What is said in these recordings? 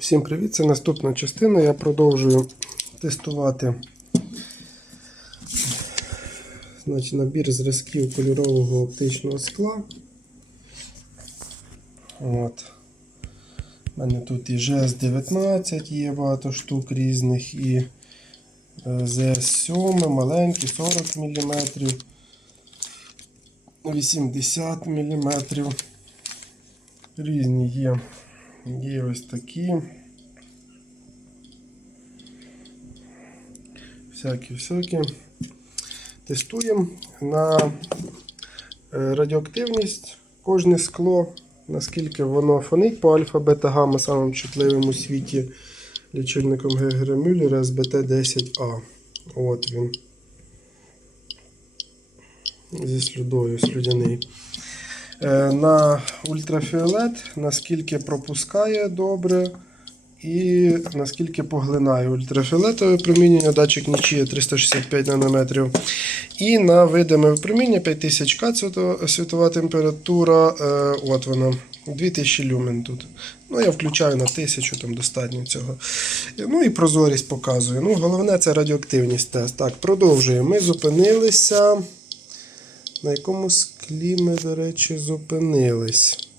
Всім привіт! Це наступна частина. Я продовжую тестувати значить, набір зразків кольорового оптичного скла. От. У мене тут і GS19 є багато штук різних, і е, ZS7 маленькі 40 мм, 80 мм. Різні є. Є ось такі. Всякі-всякі. Тестуємо на е, радіоактивність кожне скло, наскільки воно фонить по альфа, бета, гамма самим чутливим у світі лічильником Гегера Мюллера СБТ-10А. От він. Зі слюдою, слюдяний. Е, на ультрафіолет, наскільки пропускає добре і наскільки поглинає ультрафіолетове промінювання, датчик нічия 365 нанометрів. І на видиме випроміння 5000 К світова температура. е, От вона. 2000 люмен тут. Ну, я включаю на 1000, там достатньо цього. Ну і прозорість показує. Ну, головне це радіоактивність тест. Так, продовжуємо. Ми зупинилися. На якому склі ми, до речі, зупинились?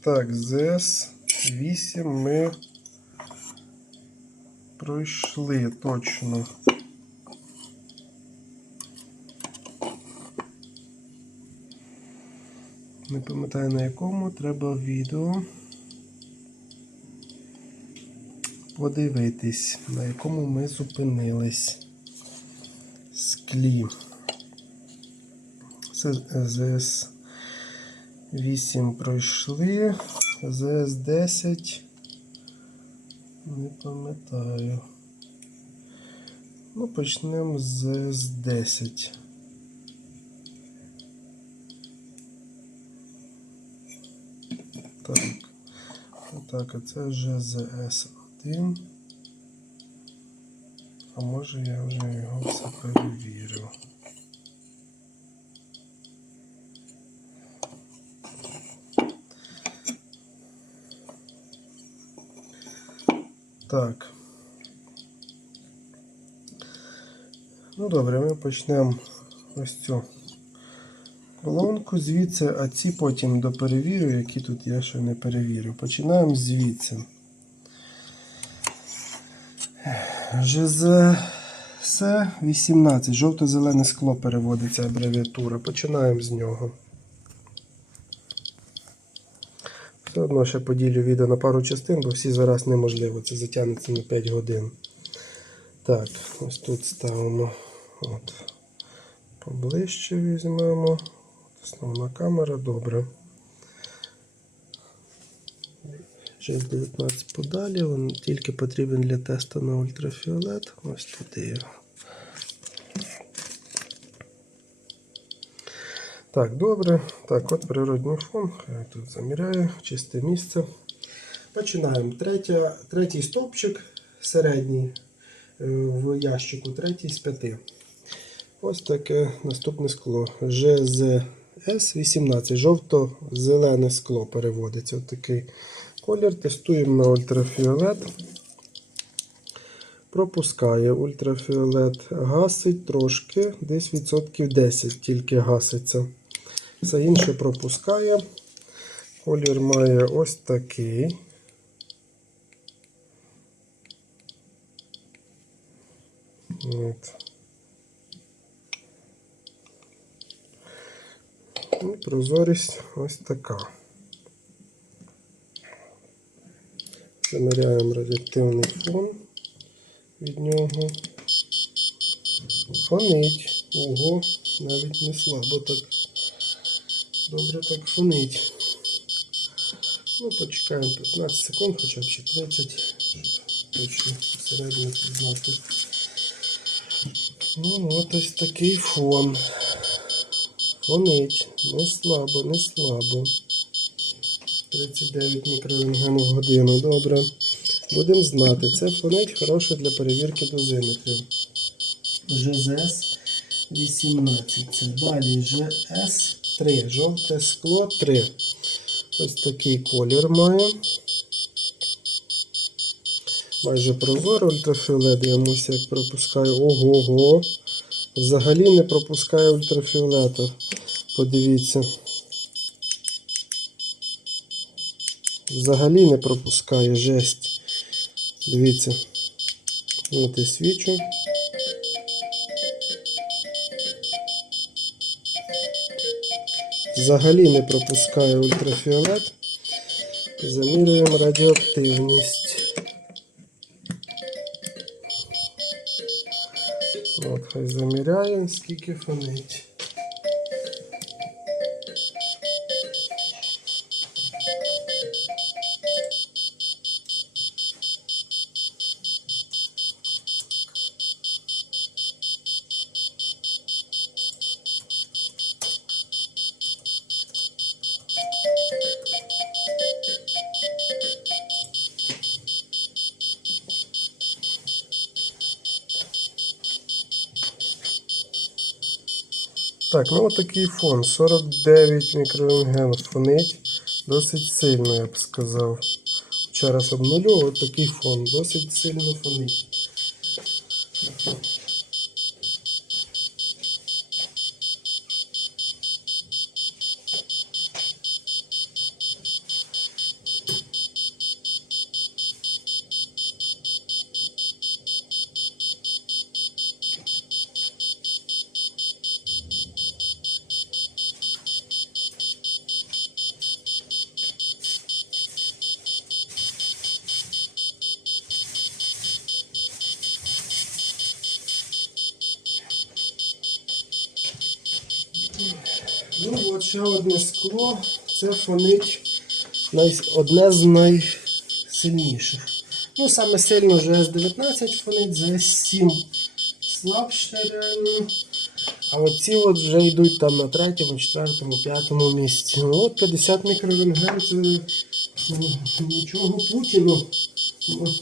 Так, ЗС 8 ми пройшли точно. Не пам'ятаю на якому, треба відео. Подивитись, на якому ми зупинились. Склі. Це ЗС 8 пройшли. ЗС 10. Не пам'ятаю. Ну, почнемо з ЗС 10. Так. Так, а це вже ЗС 1. А може я вже його все перевірив. Так. Ну добре, ми почнемо ось цю колонку звідси, а ці потім доперевірю, які тут я ще не перевірив. Починаємо звідси. ЖЗС 18. Жовто-зелене скло переводиться абревіатура. Починаємо з нього. Все одно ще поділю відео на пару частин, бо всі зараз неможливо. Це затягнеться на 5 годин. Так, ось тут ставимо. От. Поближче візьмемо. Основна камера, добре. 619 подалі, він тільки потрібен для тесту на ультрафіолет. Ось туди його. Так, добре. Так, от природний фон. Я тут заміряю, чисте місце. Починаємо. Третя, третій стовпчик середній е, в ящику, третій з п'яти. Ось таке наступне скло. ЖЗС 18. Жовто-зелене скло переводиться. Ось такий колір. Тестуємо на ультрафіолет. Пропускає ультрафіолет, гасить трошки, десь відсотків 10 тільки гаситься. Все інше пропускає. Колір має ось такий. От. І прозорість ось така. Заміряємо радіоактивний фон від нього. Фонить. Ого, навіть не слабо так. Добре так фонить. Ну, почекаємо 15 секунд, хоча б ще 30. Точно середньо знати. Ну, от ось такий фон. Фонить. Не слабо, не слабо. 39 мікрорентген в годину. Добре. Будемо знати. Це фонить хороше для перевірки дозиметрів. ЖЗС 18. Це далі GS3. Жовте скло 3. Ось такий колір має. Майже прозоро ультрафіолет, дивимося, як пропускає. Ого-го. Взагалі не пропускає ультрафіолету. Подивіться. Взагалі не пропускає жесть. Дивіться. От і свічу. Взагалі не пропускає ультрафіолет. Замірюємо радіоактивність. От, хай заміряє, скільки фонить. Так, ну отакий фон. 49 мікрорентген фонить. Досить сильно, я б сказав. Вчора раз обнулював, от такий фон. Досить сильно фонить. Ще одне скло. Це фонить одне з найсильніших. Ну, саме сильно GS19 фонить, GS7 слабше реально. А оці от вже йдуть там на третьому, четвертому, п'ятому місці. Ну, от 50 мікрорентген це нічого Путіну. Ну,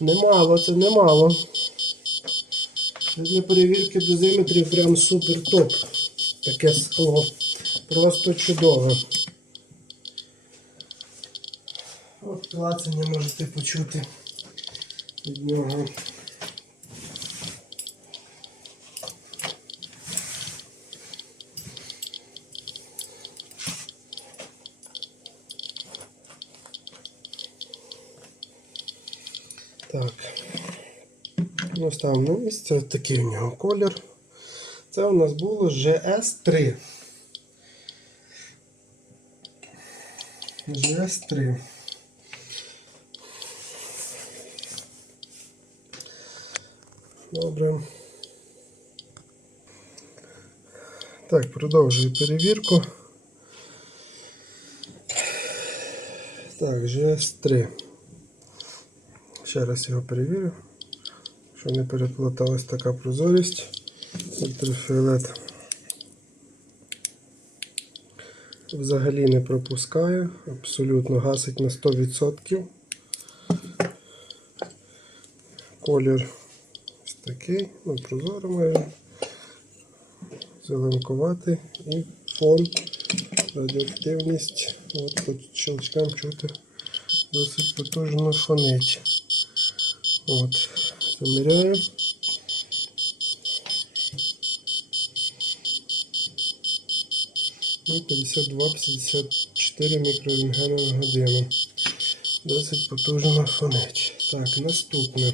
Немало, це немало. Для перевірки дозиметрів прям супер топ. Таке скло. Просто чудове. От клацання можете почути від нього. Так. Ну, ставимо на місце. Такий у нього колір. Це у нас було GS3. GS3. Добре. Так, продовжую перевірку. Так, GS3. Ще раз його перевірю, щоб не переплуталась така прозорість. Ультрафіолет взагалі не пропускає, абсолютно гасить на 100%. Колір ось такий, ну, прозоро має, зеленкуватий і фон, радіоактивність. От тут щелчкам чути досить потужно фонить. От, заміряю. 52-54 мікрорентгена на годину. Досить потужно фонить. Так, наступне.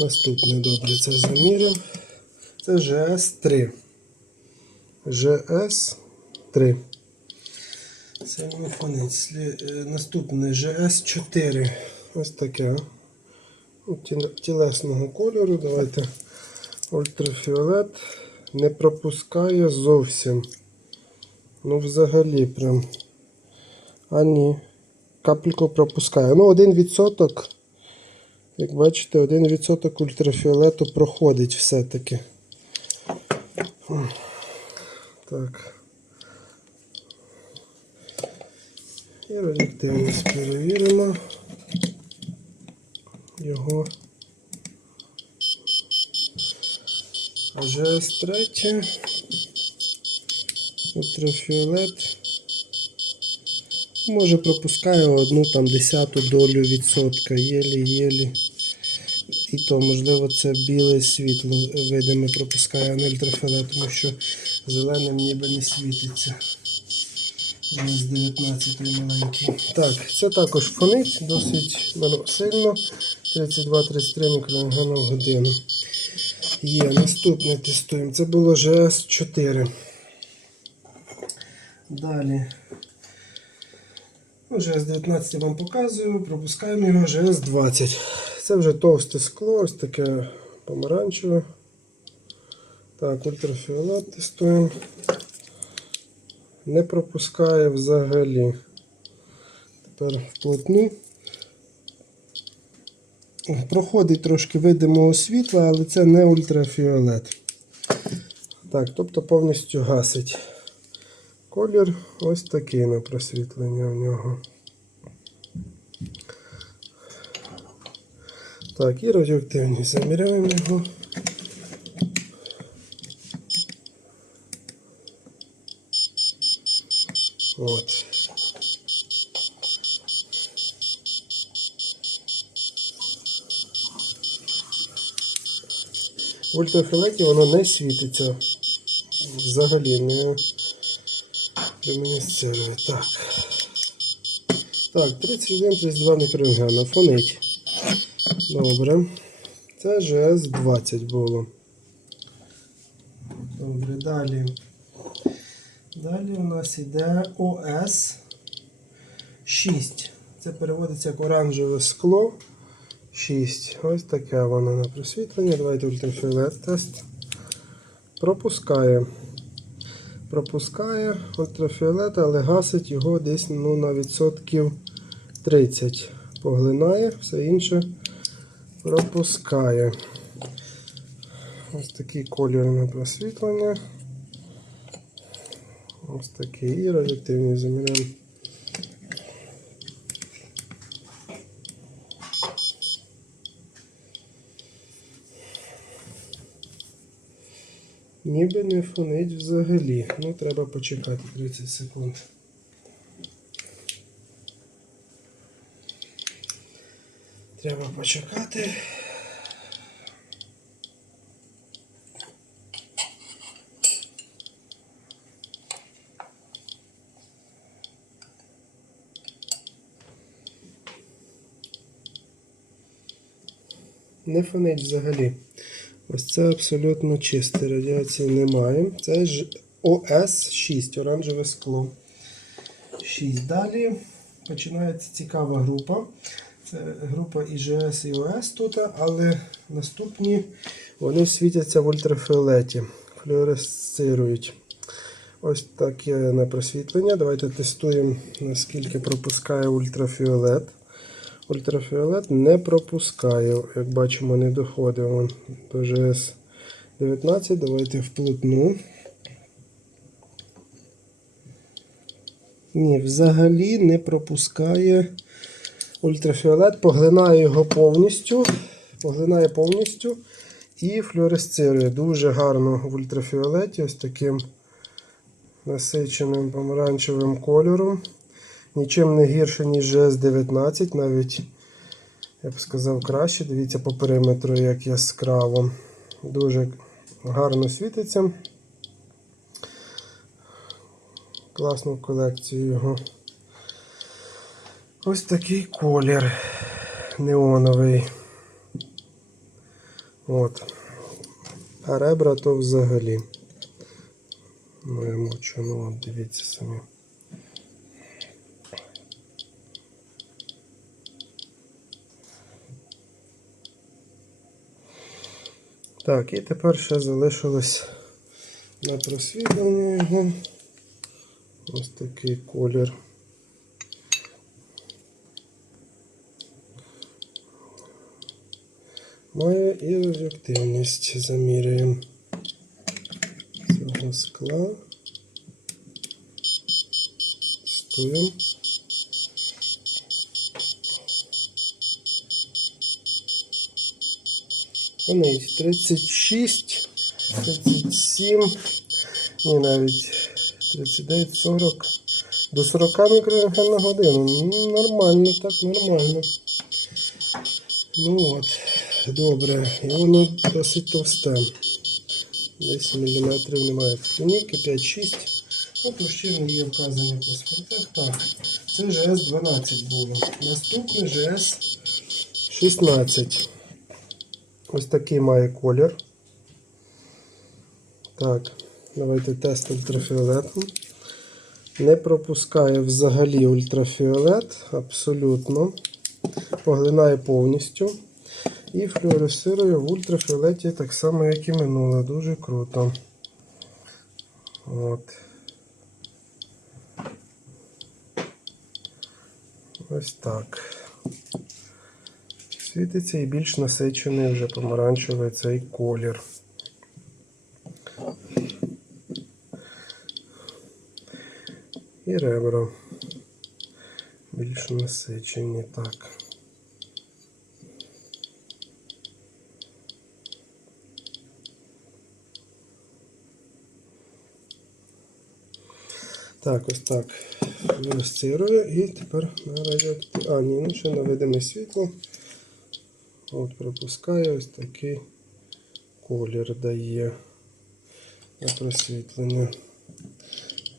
Наступне добре, це заміряв. Це GS3. GS3. Сильно фонить. Е, Наступне GS4. Ось таке. Тілесного кольору. Давайте. Ультрафіолет не пропускає зовсім. Ну, взагалі, прям. А ні. Капельку пропускає. Ну, 1%. Як бачите, 1% ультрафіолету проходить все-таки. Так. І радіоактивність перевіримо. Його АЖС 3. Ультрафіолет. Може пропускає одну там десяту долю відсотка, єлі-єлі. І то, можливо, це біле світло видиме пропускає, а не ультрафіолет, тому що зеленим ніби не світиться. З 19 маленький. Так, це також фонить досить ну, сильно. 32-33 мікрограма в годину. Є, наступне тестуємо. Це було GS4. Далі. Ну, GS19 я вам показую, пропускаємо його GS20. Це вже товсте скло, ось таке помаранчеве. Так, ультрафіолет тестуємо. Не пропускає взагалі. Тепер вплотну. Проходить трошки видимого світла, але це не ультрафіолет. Так, тобто повністю гасить. Колір ось такий на просвітлення в нього. Так, і радіоактивність. Заміряємо його. От. В ультрафіолеті воно не світиться. Взагалі не люмінесцирує. Так. Так, 31-32 мікрогена. Фонить. Добре. Це GS20 було. Добре, далі. Далі у нас йде ОС 6. Це переводиться як оранжеве скло. 6. Ось таке воно на просвітлення. Давайте ультрафіолет тест. Пропускає. Пропускає ультрафіолет, але гасить його десь ну, на відсотків 30. Поглинає, все інше пропускає. Ось такий колір на просвітлення. Ось такий і радіоактивні заміряємо. Ніби не фонить взагалі. Ну, треба почекати 30 секунд. Треба почекати. Не фонить взагалі. Ось це абсолютно чисте, радіації немає. Це ж ОС6, оранжеве скло. 6. Далі починається цікава група. Це група ІЖС і ОС тут, але наступні вони світяться в ультрафіолеті, флюоресцирують. Ось таке на просвітлення. Давайте тестуємо, наскільки пропускає ультрафіолет. Ультрафіолет не пропускає, як бачимо, не доходить до GS 19. Давайте вплотну. Ні, взагалі не пропускає ультрафіолет, поглинає його повністю, поглинає повністю і флюоресцирує. Дуже гарно в ультрафіолеті, ось таким насиченим помаранчевим кольором. Нічим не гірше, ніж GS19, навіть, я б сказав, краще. Дивіться по периметру, як яскраво. Дуже гарно світиться. Класну колекцію його. Ось такий колір неоновий. От. А ребра то взагалі. Ну, я ну от дивіться самі. Так, і тепер ще залишилось на просвітлення його. Ось такий колір. Має і радіоактивність заміряємо цього скла. Тестуємо. Фонить 36 37, ні, навіть 39, 40, до 40 мікрорентген на годину. Ну, нормально, так, нормально. Ну от, добре. І воно досить товсте. 10 мм немає клініки, 5-6. Ну, площини є вказані по спортах. Так, це ЖС-12 було. Наступне ЖС-16. Ось такий має колір. Так, давайте тест ультрафіолетом. Не пропускає взагалі ультрафіолет, абсолютно. Поглинає повністю. І флюоресцирує в ультрафіолеті так само, як і минуле. Дуже круто. От. Ось так. Світиться і більш насичений вже помаранчевий цей колір. І ребра більш насичені, так. Так, ось так. Розцирую і тепер на радіоактив... А, ні, ну ще на видиме світло. От пропускаю ось такий колір дає на просвітлення.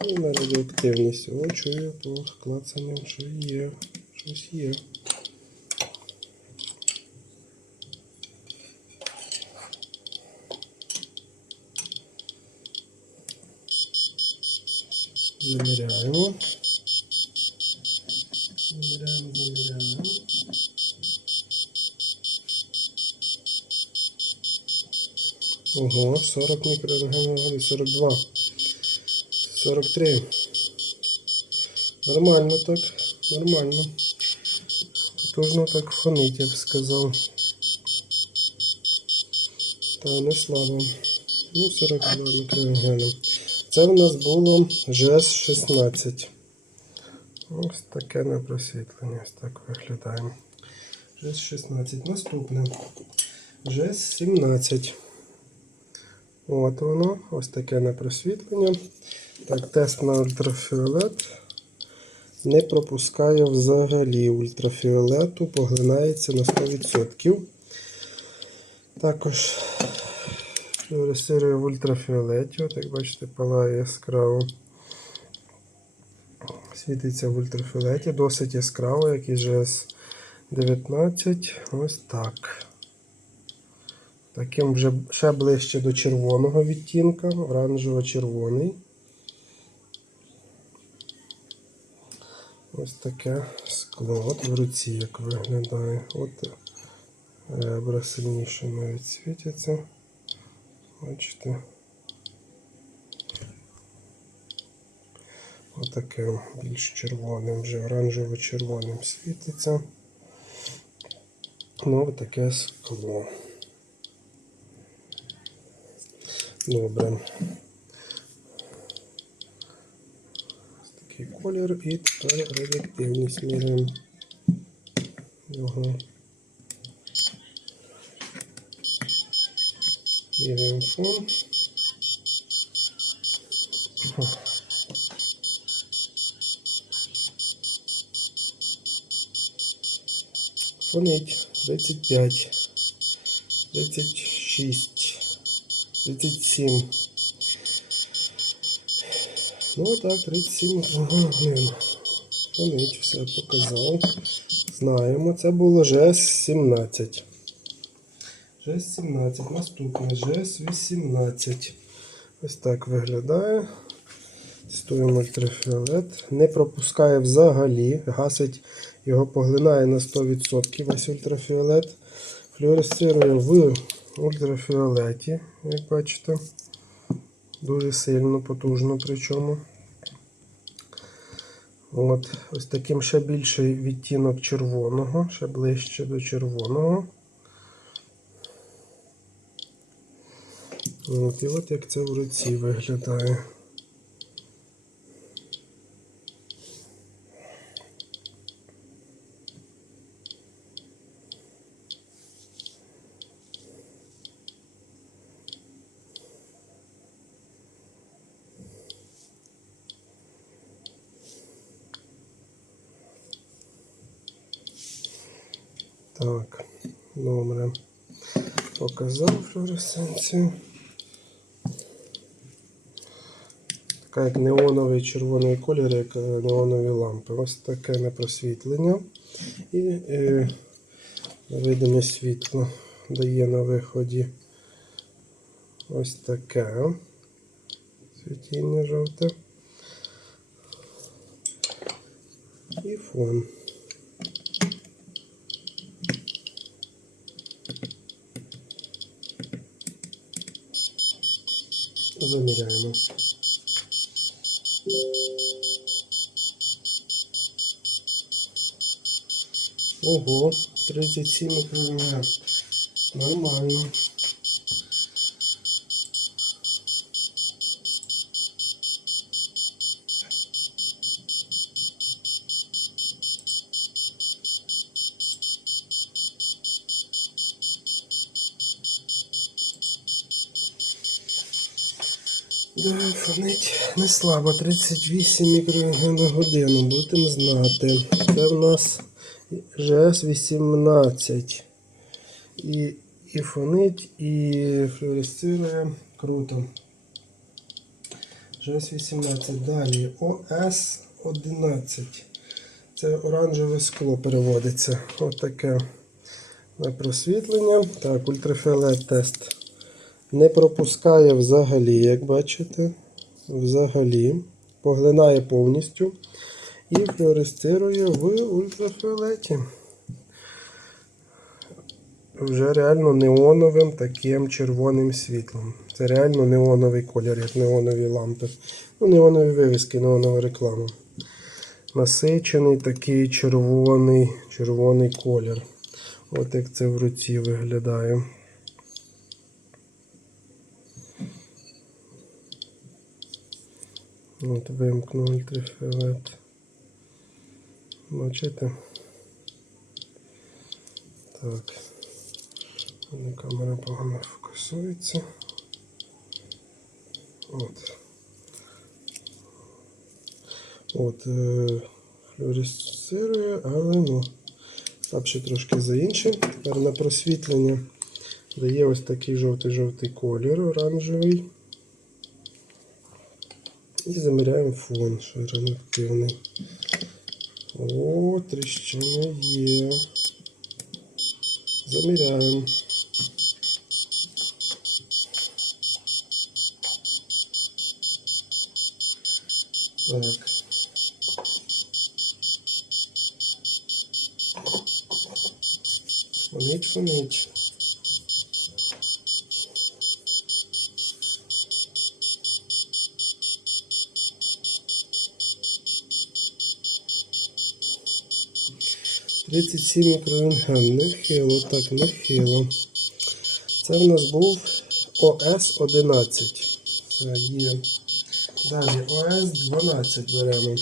І на радіоактивність. О, чую по клацанням, що є. Щось є. Заміряємо, Ого, 40 мікрорентген, 42. 43. Нормально так, нормально. Потужно так фонить, я б сказав. Та не слабо. Ну, 42 мікрорентгени. Це в нас було ЖС-16. Ось таке на просвітлення. Ось так виглядає. ЖС-16. Наступне. ЖС-17. От воно. Ось таке на просвітлення. Так, тест на ультрафіолет. Не пропускає взагалі ультрафіолету, поглинається на 100%. Також флюоресцирує в ультрафіолеті. От як бачите, палає яскраво. Світиться в ультрафіолеті, досить яскраво, як і GS19. Ось так. Таким вже ще ближче до червоного відтінка, оранжево-червоний. Ось таке скло. От в руці як виглядає. От ребра сильніше навіть світяться. Бачите. Отаке більш червоним, вже оранжево-червоним світиться. Ну, таке скло. Добре. Такий колір і тепер радіоактивність міряємо його. Міряємо фон. Фонить 35, 36. 37. Ну так, 37 мікрограмів. Фонить, все показав. Знаємо, це було ЖС-17. ЖС-17. Наступне ЖС-18. Ось так виглядає. Тестуємо ультрафіолет. Не пропускає взагалі. Гасить, його поглинає на 100% весь ультрафіолет. Флюоресцирує в ультрафіолеті, як бачите. Дуже сильно, потужно причому. От, Ось таким ще більший відтінок червоного, ще ближче до червоного. От, І от як це в руці виглядає. Так, добре. Показав. Така як неоновий червоний колір, як е, неонові лампи. Ось таке непросвітлення. І е, видиме світло дає на виході. Ось таке. Світіння жовте. І фон. Заміряємо. Ого, 37 мікрограм. Нормально. Не слабо, 38 мікрограм на годину, будемо знати. Це в нас ЖС-18. І, і фонить, і флюоресцирує круто. ЖС-18. Далі ОС-11. Це оранжеве скло переводиться. Отаке на просвітлення. Так, ультрафіолет тест. Не пропускає взагалі, як бачите. Взагалі. Поглинає повністю і флюоресцирує в ультрафіолеті. Вже реально неоновим таким червоним світлом. Це реально неоновий колір, як неонові лампи. Ну, неонові вивіски, неонова реклама. Насичений такий червоний, червоний колір. От як це в руці виглядає. От вимкну ультрафіолет. Бачите? Так. Камера погано фокусується. От. От, е, флюоресцирує, але ну, слабше трошки за іншим. Тепер на просвітлення дає ось такий жовтий-жовтий колір, оранжевий. І заміряємо фон, що він активний. О, тріщина є. Заміряємо. Так. Фонить, фонить. Тридцять сім мікрорентген. Нехило, так, нехило. Це в нас був ОС 11. Це є. Далі ОС 12 беремо.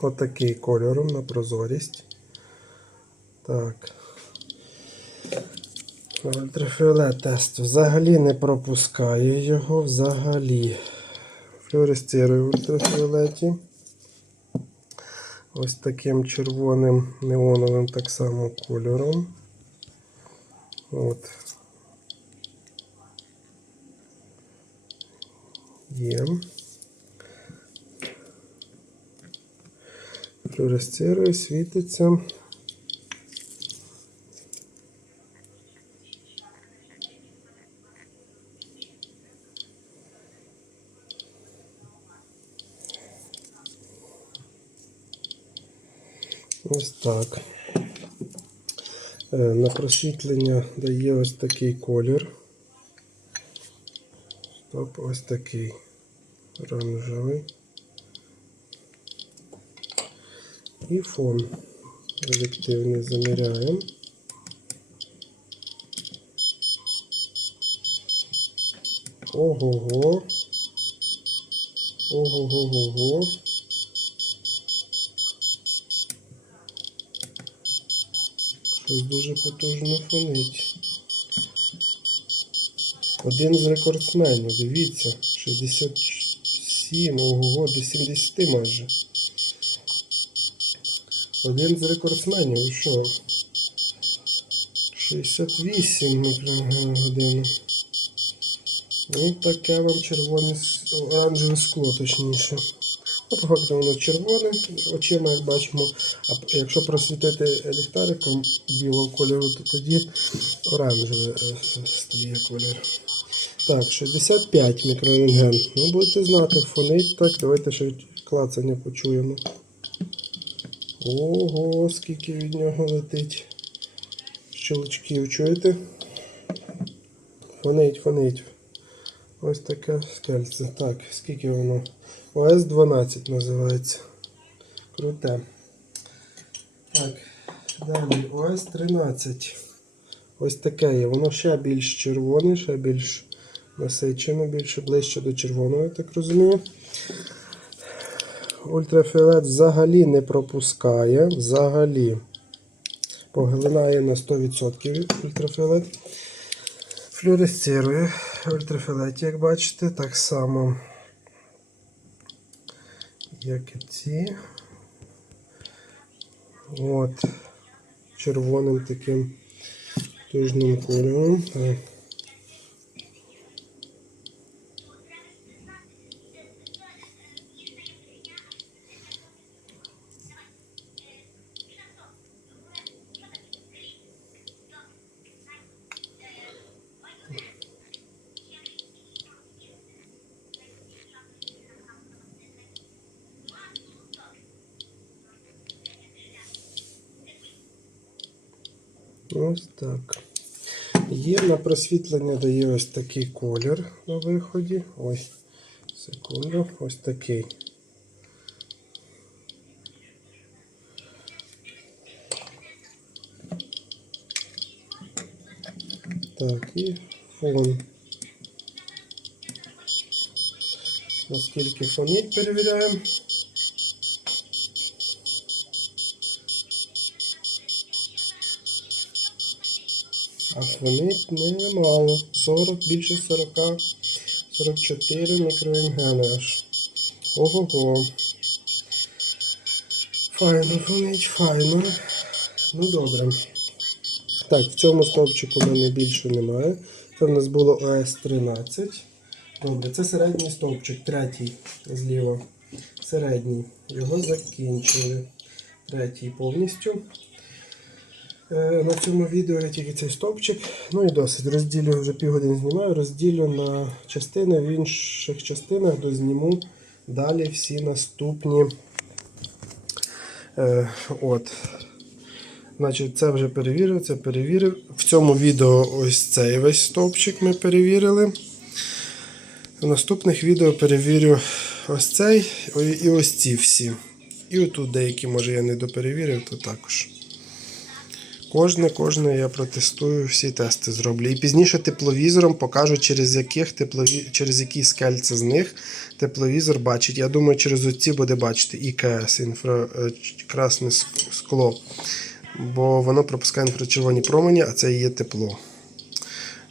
Отакий кольором на прозорість. Так. Ультрафіолет тест взагалі не пропускає його взагалі. Флюоресцирує в ультрафіолеті. Ось таким червоним неоновим так само кольором. От. Є. Флюоресцирує, світиться. Ось так. Е, На просвітлення дає ось такий колір. Стоп, ось такий оранжевий. І фон об'єктивний заміряємо. Ого-го. Ого-го-го-го. Дуже потужно фонить. Один з рекордсменів, дивіться, 67, ого, до 70 майже. Один з рекордсменів, що? 68 мікрограм на годину. І таке вам червоне оранжеве скло, точніше. Ну, по воно червоне, очима, як бачимо. А якщо просвітити ліхтариком білого кольору, то тоді оранжевий е, стає колір. Так, 65 мікрорентген. Ну, будете знати, фонить так. Давайте ще клацання почуємо. Ого, скільки від нього летить. Щелчків, чуєте? Фонить, фонить. Ось таке скельце. Так, скільки воно? ОС 12 називається. Круте. Так, далі ОС 13. Ось таке є. Воно ще більш червоне, ще більш насичене, більше ближче до червоного, я так розумію. Ультрафіолет взагалі не пропускає. Взагалі поглинає на 100% ультрафіолет. Флюоресцирує в ультрафіолеті, як бачите, так само, як і ці. От. Червоним таким тужним кольором. Ось так. Є на просвітлення дає ось такий колір на виході. Ось, секунду, ось такий. Так, і фон. Наскільки фонить перевіряємо. Фонить немало. 40, більше 40, 44 мікрорентгени аж. Ого-го. Файно фонить, файно. Ну добре. Так, в цьому стовпчику в мене більше немає. Це в нас було ОС-13. Добре, це середній стовпчик, третій зліва. Середній. Його закінчили. Третій повністю. Е, На цьому відео я тільки цей стовпчик. Ну і досить. Розділю вже півгодини знімаю, розділю на частини, в інших частинах дозніму далі всі наступні. Е, от. Значить, це вже перевірив, це перевірив. В цьому відео ось цей весь стовпчик ми перевірили. В наступних відео перевірю ось цей і ось ці всі. І отут деякі, може, я не доперевірив, то також. Кожне, кожне я протестую, всі тести зроблю. І пізніше тепловізором покажу, через яких теплові... через які скельця з них тепловізор бачить. Я думаю, через оці буде бачити ІКС, інфракрасне скло. Бо воно пропускає інфрачервоні промені, а це є тепло.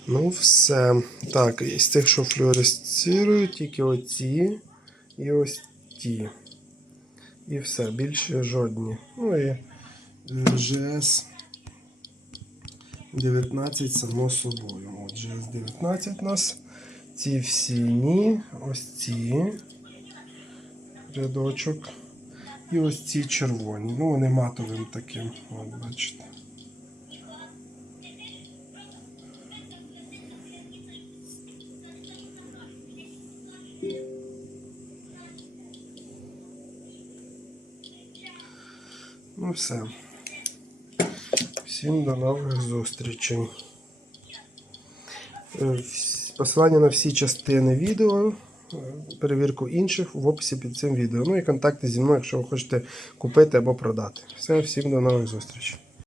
Ну, все. Так, із тих, що флюоресцирують, тільки оці і ось ті. І все, більше жодні. Ну і е, ЖС 19, само собою. От ЖС 19 у нас. Ці всі ні. Ось ці рядочок. І ось ці червоні. Ну, вони матовим таким. От, бачите. Ну все. Всім до нових зустрічей. Е, Посилання на всі частини відео, е, перевірку інших в описі під цим відео. Ну і контакти зі мною, якщо ви хочете купити або продати. Все, всім до нових зустрічей.